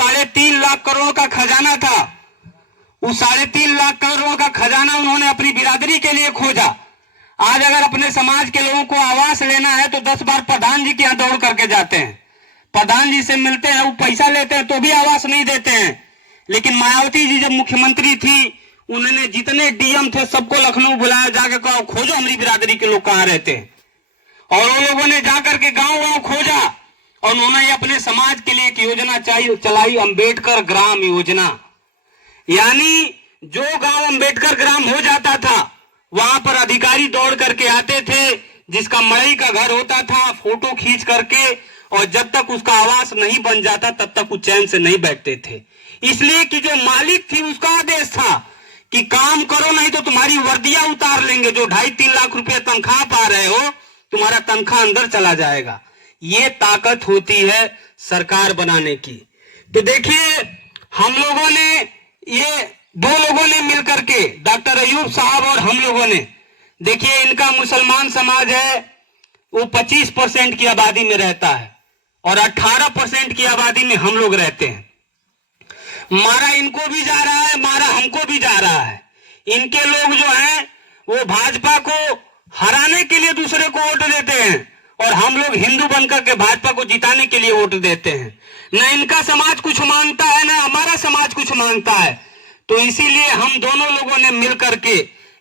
3.5 लाख करोड़ का खजाना था, उस 3.5 लाख करोड़ का खजाना उन्होंने अपनी बिरादरी के लिए खोजा। आज अगर अपने समाज के लोगों को आवास लेना है तो 10 बार प्रधान जी के यहाँ दौड़ करके जाते हैं, प्रधान जी से मिलते हैं, वो पैसा लेते हैं तो भी आवास नहीं देते हैं। लेकिन मायावती जी जब मुख्यमंत्री थी, उन्होंने जितने डीएम थे सबको लखनऊ बुलाया, जाके कहा खोजो हमारी बिरादरी के लोग कहाँ रहते हैं। और उन लोगों ने जाकर के गांव खोजा और उन्होंने अपने समाज के लिए एक योजना चलाई, अंबेडकर ग्राम योजना। यानी जो गांव अंबेडकर ग्राम हो जाता था वहां पर अधिकारी दौड़ करके आते थे, जिसका मड़ई का घर होता था, फोटो खींच करके, और जब तक उसका आवास नहीं बन जाता तब तक वो चैन से नहीं बैठते थे। इसलिए कि जो मालिक थी उसका आदेश था कि काम करो नहीं तो तुम्हारी वर्दियां उतार लेंगे, जो 2.5-3 लाख रुपए तनख्वाह पा रहे हो तुम्हारा तनख्वाह अंदर चला जाएगा। ये ताकत होती है सरकार बनाने की। तो देखिए हम लोगों ने, ये 2 लोगों ने मिलकर के, डॉक्टर अयूब साहब और हम लोगों ने, देखिए इनका मुसलमान समाज है, वो 25% की आबादी में रहता है और 18% की आबादी में हम लोग रहते हैं। मारा इनको भी जा रहा है, मारा हमको भी जा रहा है। इनके लोग जो हैं वो भाजपा को हराने के लिए दूसरे को वोट देते हैं और हम लोग हिंदू बनकर के भाजपा को जिताने के लिए वोट देते हैं। न इनका समाज कुछ मांगता है, न हमारा समाज कुछ मांगता है। तो इसीलिए हम दोनों लोगों ने मिलकर के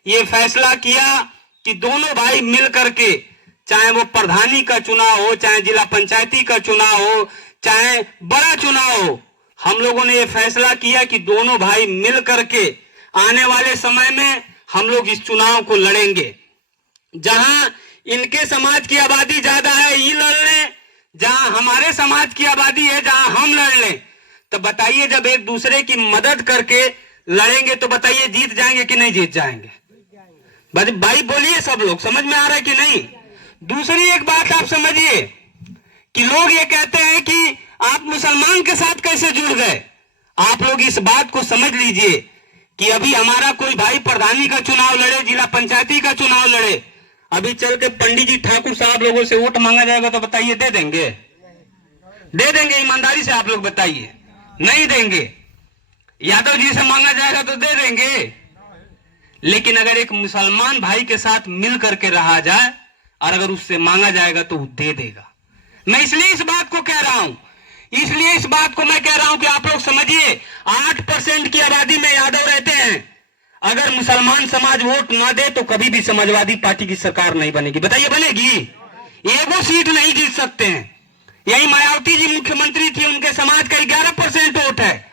ये फैसला किया कि दोनों भाई मिलकर के, चाहे वो प्रधानी का चुनाव हो, चाहे जिला पंचायती का चुनाव हो, चाहे बड़ा चुनाव हो, हम लोगों ने ये फैसला किया कि दोनों भाई मिल करके आने वाले समय में हम लोग इस चुनाव को लड़ेंगे। जहां इनके समाज की आबादी ज्यादा है ये लड़ लें, जहां हमारे समाज की आबादी है जहां हम लड़ लें। तो बताइए जब एक दूसरे की मदद करके लड़ेंगे तो बताइए जीत जाएंगे कि नहीं जीत जाएंगे? भाई बोलिए, सब लोग समझ में आ रहा है कि नहीं? दूसरी एक बात आप समझिए कि लोग ये कहते हैं कि आप मुसलमान के साथ कैसे जुड़ गए। आप लोग इस बात को समझ लीजिए कि अभी हमारा कोई भाई प्रधानी का चुनाव लड़े, जिला पंचायती का चुनाव लड़े, अभी चल के पंडित जी ठाकुर साहब लोगों से वोट मांगा जाएगा तो बताइए दे देंगे? दे देंगे? ईमानदारी से आप लोग बताइए। नहीं देंगे। यादव जी से मांगा जाएगा तो दे देंगे। लेकिन अगर एक मुसलमान भाई के साथ मिल करके रहा जाए और अगर उससे मांगा जाएगा तो वो दे देगा। मैं इसलिए इस बात को कह रहा हूं, इसलिए इस बात को मैं कह रहा हूं कि आप लोग समझिए 8% की आबादी में यादव रहते हैं। अगर मुसलमान समाज वोट ना दे तो कभी भी समाजवादी पार्टी की सरकार नहीं बनेगी। बताइए बनेगी? एगो सीट नहीं जीत सकते हैं। यही मायावती जी मुख्यमंत्री थी, उनके समाज का 11% वोट है।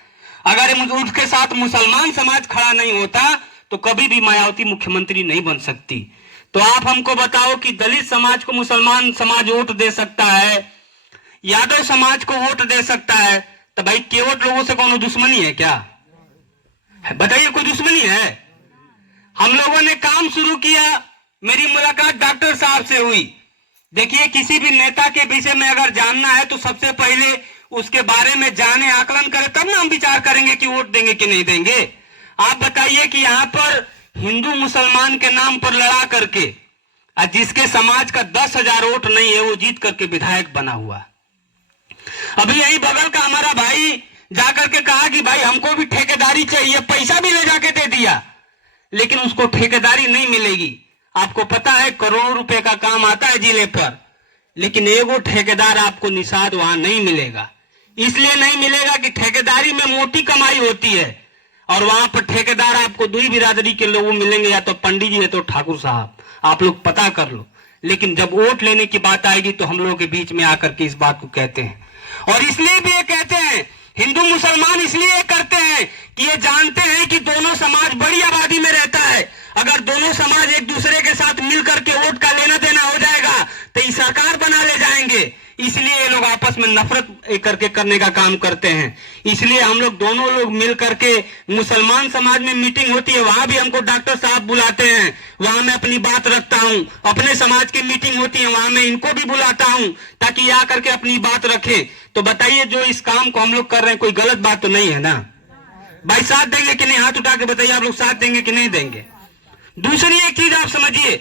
अगर उसके साथ मुसलमान समाज खड़ा नहीं होता तो कभी भी मायावती मुख्यमंत्री नहीं बन सकती। तो आप हमको बताओ कि दलित समाज को मुसलमान समाज वोट दे सकता है, यादव समाज को वोट दे सकता है, तो भाई केवट लोगों से कौन दुश्मनी है क्या? बताइए, कोई दुश्मनी है? हम लोगों ने काम शुरू किया। मेरी मुलाकात डॉक्टर साहब से हुई। देखिए किसी भी नेता के विषय में अगर जानना है तो सबसे पहले उसके बारे में जाने, आकलन करें, तब ना हम विचार करेंगे कि वोट देंगे कि नहीं देंगे। आप बताइए कि यहाँ पर हिंदू मुसलमान के नाम पर लड़ा करके जिसके समाज का 10,000 वोट नहीं है वो जीत करके विधायक बना हुआ। अभी यही बगल का हमारा भाई जाकर के कहा कि भाई हमको भी ठेकेदारी चाहिए, पैसा भी ले जाके दे दिया, लेकिन उसको ठेकेदारी नहीं मिलेगी। आपको पता है करोड़ों रुपए का काम आता है जिले पर, लेकिन एगो ठेकेदार आपको निषाद वहां नहीं मिलेगा। इसलिए नहीं मिलेगा कि ठेकेदारी में मोटी कमाई होती है और वहां पर ठेकेदार आपको 2 बिरादरी के लोग मिलेंगे, या तो पंडित जी है तो ठाकुर साहब। आप लोग पता कर लो। लेकिन जब वोट लेने की बात आएगी तो हम लोगों के बीच में आकर के इस बात को कहते हैं। और इसलिए भी ये कहते हैं, हिंदू मुसलमान इसलिए करते हैं कि ये जानते हैं कि दोनों समाज बड़ी आबादी में रहता है। अगर दोनों समाज एक दूसरे के साथ मिलकर के वोट का लेना देना हो जाएगा तो ये सरकार बना ले जाएंगे। इसलिए ये लोग आपस में नफरत करके करने का काम करते हैं। इसलिए हम लोग दोनों लोग मिल करके, मुसलमान समाज में मीटिंग होती है वहां भी हमको डॉक्टर साहब बुलाते हैं, वहां मैं अपनी बात रखता हूं। अपने समाज की मीटिंग होती है वहां मैं इनको भी बुलाता हूं ताकि आ करके अपनी बात रखें। तो बताइए जो इस काम को हम लोग कर रहे हैं कोई गलत बात तो नहीं है ना? भाई साथ देंगे कि नहीं? हाथ उठा के बताइए, आप लोग साथ देंगे कि नहीं देंगे? दूसरी एक चीज आप समझिए,